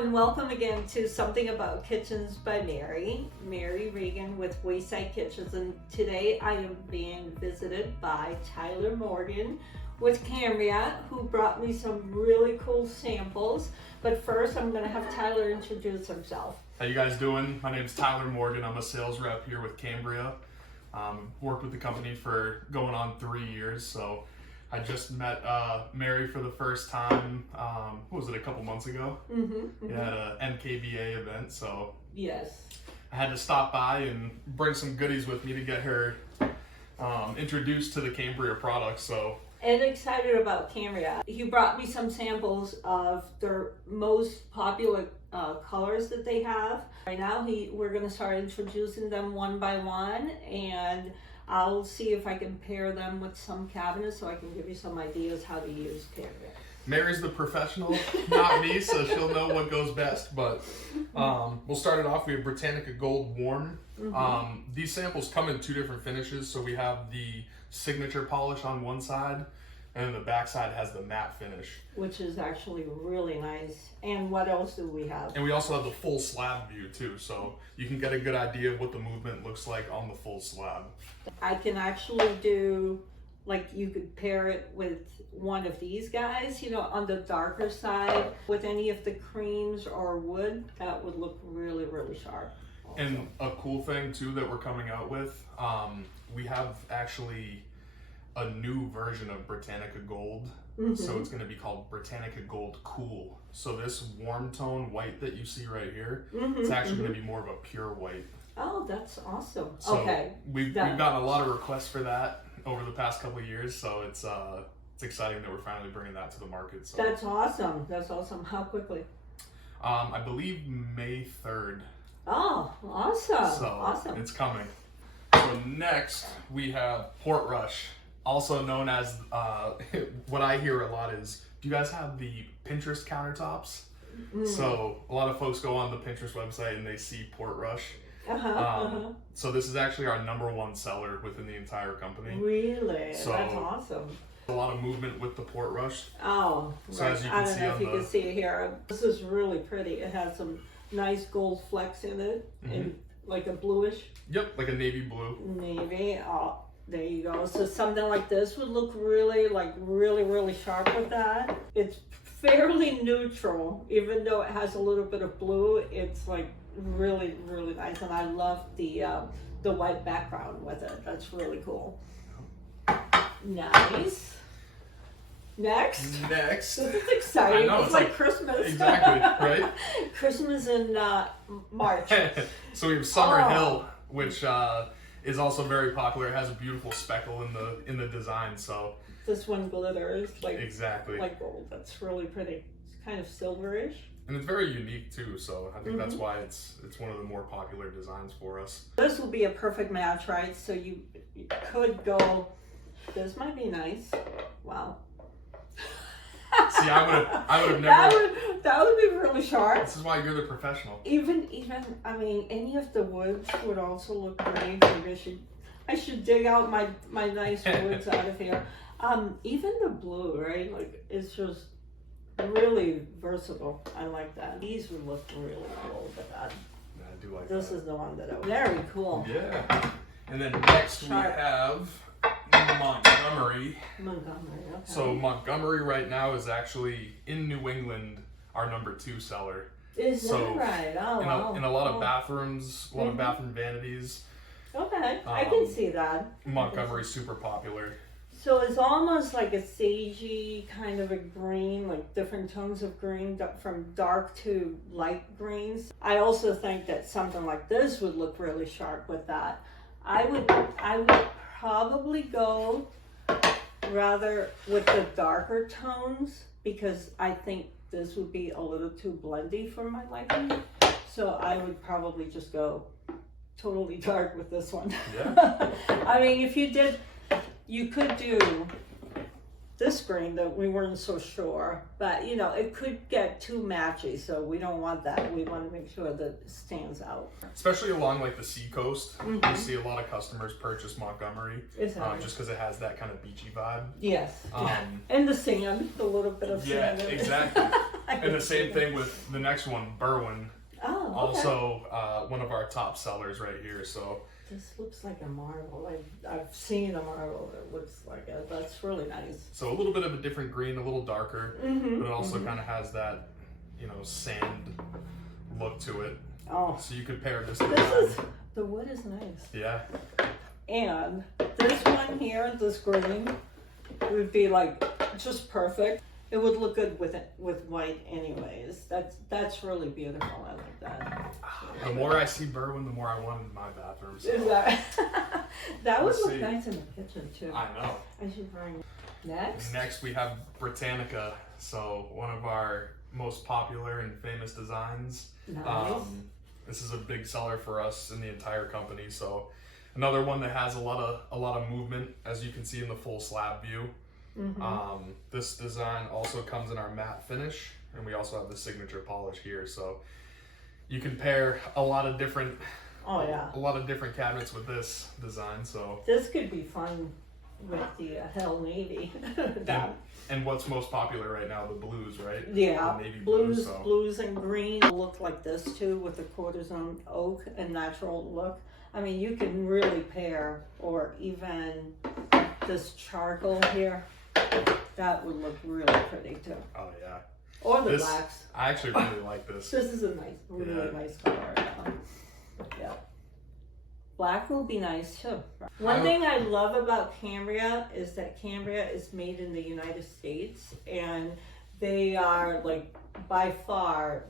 and welcome again to Something About Kitchens by Mary Regan with Wayside Kitchens, and today I am being visited by Tyler Morgan with Cambria, who brought me some really cool samples. But first I'm going to have Tyler introduce himself. How you guys doing? My name is Tyler Morgan. I'm a sales rep here with Cambria. Worked with the company for going on 3 years, so I just met Mary for the first time, what was it, a couple months ago? We had an NKBA event, so yes, I had to stop by and bring some goodies with me to get her introduced to the Cambria products. So. And excited about Cambria. He brought me some samples of their most popular colors that they have. Right now we're going to start introducing them one by one, and I'll see if I can pair them with some cabinets so I can give you some ideas how to use Cambria. Mary's the professional, not me, so she'll know what goes best. But we'll start it off. We have Brittanicca Gold Warm. These samples come in two different finishes. So we have the signature polish on one side, and then the back side has the matte finish, which is actually really nice. And what else do we have? And we also have the full slab view too, so you can get a good idea of what the movement looks like on the full slab. I can actually do, like, you could pair it with one of these guys, you know, on the darker side with any of the creams or wood. That would look really, really sharp also. And a cool thing too that we're coming out with, we have actually a new version of Brittanicca Gold. So it's going to be called Brittanicca Gold Cool. So this warm tone white that you see right here, it's actually going to be more of a pure white. Oh, that's awesome. So okay. We've gotten a lot of requests for that over the past couple of years, so it's exciting that we're finally bringing that to the market. So that's awesome. That's awesome. How quickly? I believe May 3rd. Oh, awesome. So awesome. It's coming. So next we have Porthrush, also known as what I hear a lot is, do you guys have the Pinterest countertops? So a lot of folks go on the Pinterest website and they see Porthrush. So this is actually our #1 seller within the entire company. Really? So that's awesome. A lot of movement with the Porthrush. Oh, so right. As you can I don't see know if you can see it here. This is really pretty. It has some nice gold flecks in it, and like a bluish. Yep, like a navy blue. Navy. Oh, there you go. So something like this would look really, really sharp with that. It's fairly neutral, even though it has a little bit of blue. It's like really, really nice, and I love the white background with it. That's really cool. Nice. Next. This is exciting. I know, it's like Christmas. Exactly, right? Christmas in March. So we have Summerhill, which is also very popular. It has a beautiful speckle in the design. So this one glitters like gold. That's really pretty. It's kind of silverish. And it's very unique too, so I think that's why it's one of the more popular designs for us. This will be a perfect match, right? So you could go, this might be nice. Wow. See, I would have never. That would be really sharp. This is why you're the professional. Even I mean, any of the woods would also look great. Maybe I should dig out my nice woods out of here. Even the blue, right? Like, it's just really versatile. I like that. These would look really cool with that. Yeah, I do like this that. Is the one that I very cool. Yeah. And then next we have Montgomery. Okay. So Montgomery right now is actually in New England our #2 seller. Is that right? Oh, wow. In a lot of bathrooms, a lot of bathroom vanities. Okay, I can see that. Montgomery's super popular. So it's almost like a sagey kind of a green, like different tones of green from dark to light greens. I also think that something like this would look really sharp with that. I would probably go rather with the darker tones, because I think this would be a little too blendy for my liking. So I would probably just go totally dark with this one. Yeah. I mean, if you did, you could do this green that we weren't so sure, but you know, it could get too matchy, so we don't want that. We want to make sure that it stands out. Especially along like the seacoast, we see a lot of customers purchase Montgomery just because it has that kind of beachy vibe. Yes. And the sand, a little bit of sand. Yeah, exactly. And the same thing with the next one, Berwyn. Oh, okay. Also, one of our top sellers right here. So this looks like a marble. I've seen a marble that looks like it. That's really nice. So a little bit of a different green, a little darker, but it also kind of has that, you know, sand look to it. Oh. So you could pair this. The wood is nice. Yeah. And this one here, this green, would be like just perfect. It would look good with white anyways. That's really beautiful. I like that. The more I see Berwyn, the more I want in my bathroom. So. Is that that would look nice in the kitchen too. I know. I should bring next. Next we have Brittanicca. So one of our most popular and famous designs. Nice. This is a big seller for us in the entire company. So another one that has a lot of movement, as you can see in the full slab view. This design also comes in our matte finish, and we also have the signature polish here. So you can pair a lot of different cabinets with this design. So this could be fun with the hell navy. and what's most popular right now, the blues, right? Yeah, the navy blues and green look like this too, with the quarter-zone oak and natural look. I mean, you can really pair, or even this charcoal here. That would look really pretty too. Oh yeah. Or the blacks. I actually really like this. This is a really nice color. Yeah. Black will be nice too. One thing I love about Cambria is that Cambria is made in the United States, and they are like by far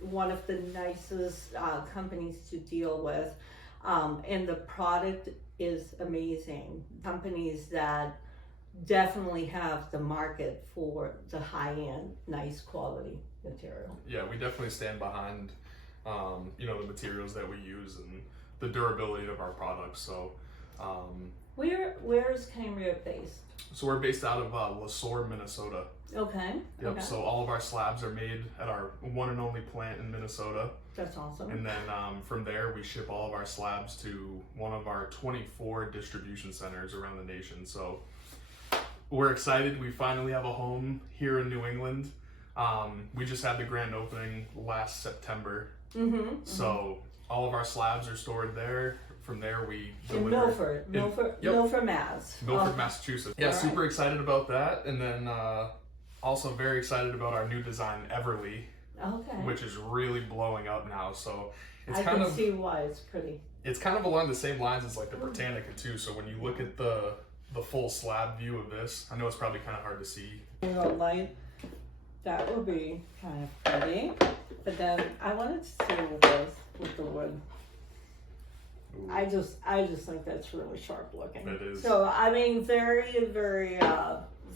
one of the nicest companies to deal with, and the product is amazing. Companies that definitely have the market for the high-end, nice quality material. Yeah, we definitely stand behind, you know, the materials that we use and the durability of our products. So, where is Cambria based? So we're based out of LaSoure, Minnesota. Okay. Yep. Okay. So all of our slabs are made at our one and only plant in Minnesota. That's awesome. And then from there, we ship all of our slabs to one of our 24 distribution centers around the nation. So we're excited. We finally have a home here in New England. We just had the grand opening last September. So all of our slabs are stored there. From there, we deliver. Milford, Mass. Milford, Massachusetts. Yeah, super excited about that. And then also very excited about our new design, Everleigh. Okay. Which is really blowing up now. So it's I can see why it's pretty. It's kind of along the same lines as like the Brittanicca too. So when you look at the full slab view of this, I know it's probably kind of hard to see. Light, that would be kind of pretty. But then I wanted to see with the wood. Ooh. I just think that's really sharp looking. It is. So I mean, very, very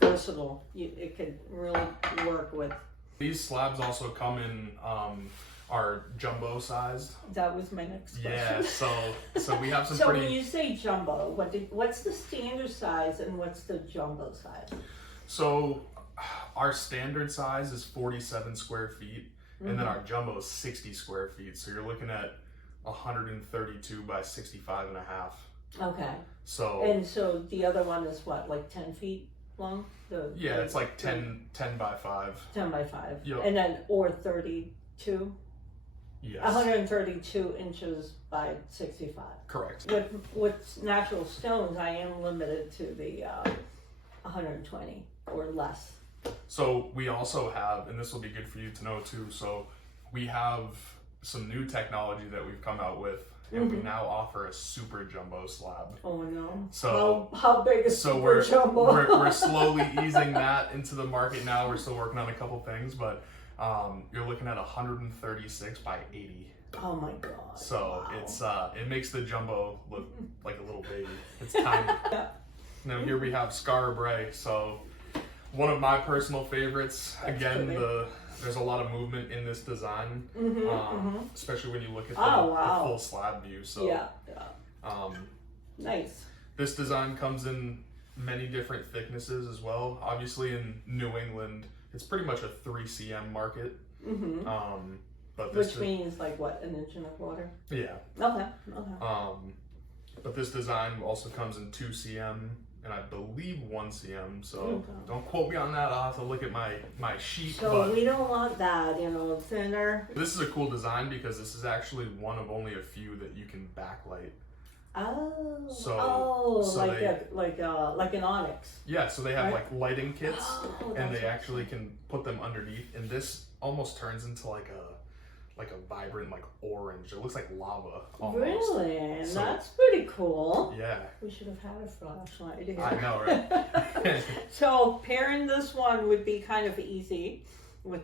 versatile. It could really work with. These slabs also come in are jumbo sized. That was my next question. Yeah, so we have some so pretty. So when you say jumbo, what's the standard size and what's the jumbo size? So our standard size is 47 square feet, and then our jumbo is 60 square feet. So you're looking at 132 by 65 and a half. Okay. So so the other one is what, like 10 feet long? It's like 10 by 5. 10 by 5. Yep. And then, or 32? Yes. 132 inches by 65. Correct. With natural stones, I am limited to the 120 or less. So we also have, and this will be good for you to know too, so we have some new technology that we've come out with, and we now offer a super jumbo slab. Oh no. So how big is super jumbo? we're slowly easing that into the market now. We're still working on a couple things, but you're looking at 136 by 80. Oh my god. So it's it makes the jumbo look like a little baby. It's tiny. Now here we have Skara Brae. So one of my personal favorites. That's again, pretty. There's a lot of movement in this design, especially when you look at the full slab view. So yeah. Nice. This design comes in many different thicknesses as well. Obviously in New England, it's pretty much a 3 cm market. But this Which means like what, an inch and a quarter? Yeah. Okay. But this design also comes in 2 cm and I believe 1 cm. So don't quote me on that. I'll have to look at my sheet. So we don't want that, you know, thinner. This is a cool design because this is actually one of only a few that you can backlight. Like an onyx. Yeah, so they have like lighting kits, and they awesome. actually can put them underneath, and this almost turns into like a vibrant like orange. It looks like lava almost. Really? So, that's pretty cool. Yeah. We should have had a flashlight here. I know, right? So pairing this one would be kind of easy with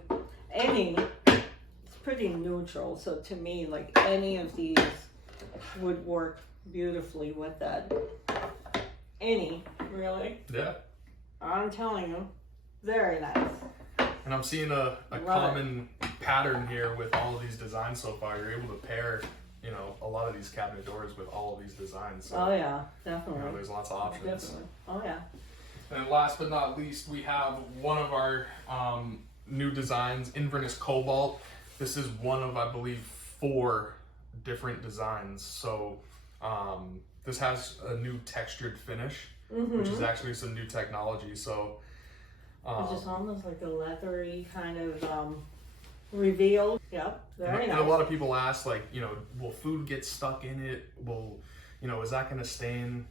any. It's pretty neutral, so to me, like any of these would work beautifully with that. Any, really. Yeah. I'm telling you, very nice. And I'm seeing a common pattern here with all of these designs so far. You're able to pair, you know, a lot of these cabinet doors with all of these designs. So, oh yeah, definitely. You know, there's lots of options. Definitely. Oh yeah. And last but not least, we have one of our new designs, Inverness Cobalt. This is one of, I believe, 4 different designs. So this has a new textured finish, which is actually some new technology. So it's just almost like a leathery kind of reveal. Yep, very nice. And a lot of people ask, like, you know, will food get stuck in it? Will, you know, is that going to stain?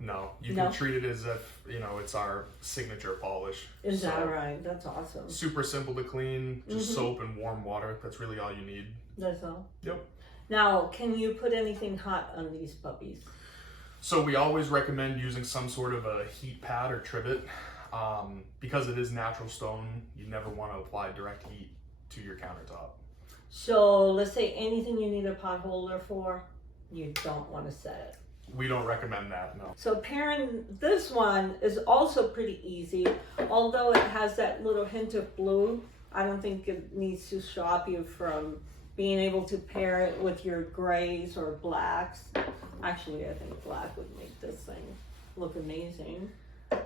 No, you can treat it as if, you know, it's our signature polish. Is that right? That's awesome. Super simple to clean, just soap and warm water. That's really all you need. That's all? Yep. Now, can you put anything hot on these puppies? So we always recommend using some sort of a heat pad or trivet. Because it is natural stone, you never want to apply direct heat to your countertop. So let's say anything you need a pot holder for, you don't want to set it. We don't recommend that, no. So pairing this one is also pretty easy. Although it has that little hint of blue, I don't think it needs to stop you from being able to pair it with your grays or blacks. Actually, I think black would make this thing look amazing.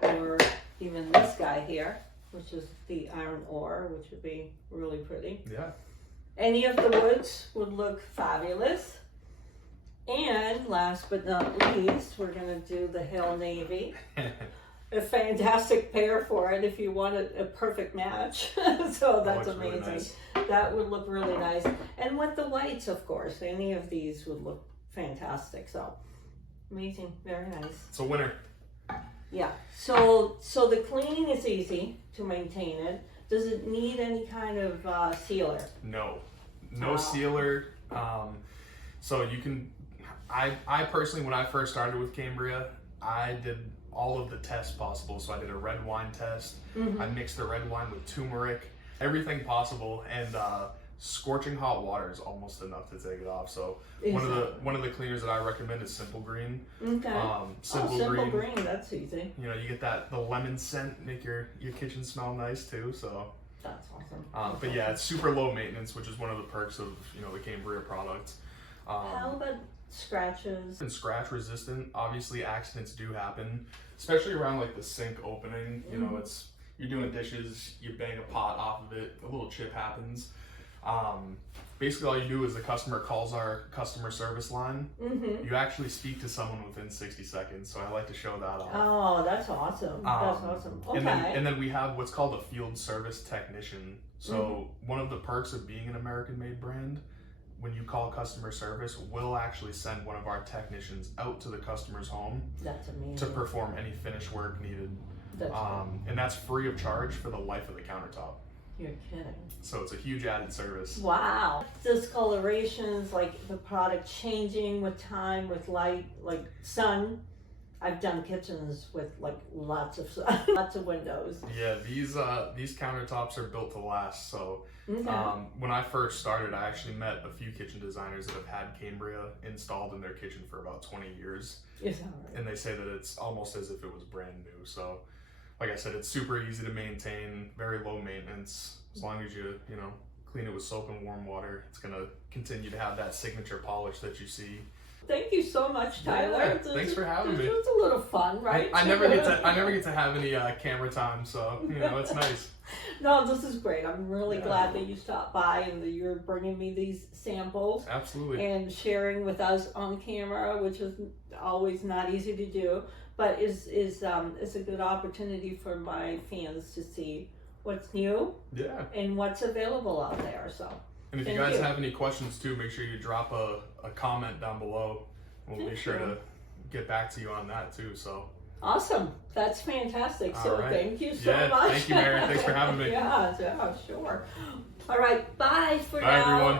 Or even this guy here, which is the iron ore, which would be really pretty. Yeah. Any of the woods would look fabulous. And last but not least, we're going to do the Hill Navy. A fantastic pair for it if you wanted a perfect match. So that's amazing. Really nice. That would look really nice. And with the whites, of course, any of these would look fantastic. So amazing, very nice. It's a winner. Yeah. So the cleaning is easy to maintain it. Does it need any kind of sealer? No sealer. So you can. I personally, when I first started with Cambria, I did all of the tests possible. So I did a red wine test. I mixed the red wine with turmeric, everything possible, and scorching hot water is almost enough to take it off. So one of the cleaners that I recommend is Simple Green. Okay. Simple Green, that's easy. You know, you get the lemon scent, make your kitchen smell nice too. So that's awesome. But yeah, it's super low maintenance, which is one of the perks of, you know, the Cambria products. How about scratches? And scratch resistant. Obviously, accidents do happen, especially around like the sink opening. You know, you're doing dishes, you bang a pot off of it, a little chip happens. Basically, all you do is the customer calls our customer service line. You actually speak to someone within 60 seconds, so I like to show that off. Oh, that's awesome. That's awesome. Okay. And then we have what's called a field service technician. So one of the perks of being an American-made brand, when you call customer service, we'll actually send one of our technicians out to the customer's home. That's amazing. To perform any finish work needed. That's and that's free of charge for the life of the countertop. You're kidding. So it's a huge added service. Wow. Discolorations, like the product changing with time, with light, like sun. I've done kitchens with like lots of sun, lots of windows. Yeah, these countertops are built to last. So when I first started, I actually met a few kitchen designers that have had Cambria installed in their kitchen for about 20 years. Is that right? And they say that it's almost as if it was brand new. So like I said, it's super easy to maintain, very low maintenance. As long as you clean it with soap and warm water, it's gonna continue to have that signature polish that you see. thank you so much, Tyler. Yeah, thanks for having me. It was a little fun, right? I never get to have any camera time, so it's nice. No, this is great. I'm really glad that you stopped by and that you're bringing me these samples. Absolutely. And sharing with us on camera, which is always not easy to do, but is a good opportunity for my fans to see what's new. Yeah. And what's available out there. So. And if you guys have any questions too, make sure you drop a comment down below. We'll be sure to get back to you on that too. So. Awesome. That's fantastic. All so right. thank you so much. Thank you, Mary. Thanks for having me. Yeah, sure. All right. Bye for now. Bye, everyone.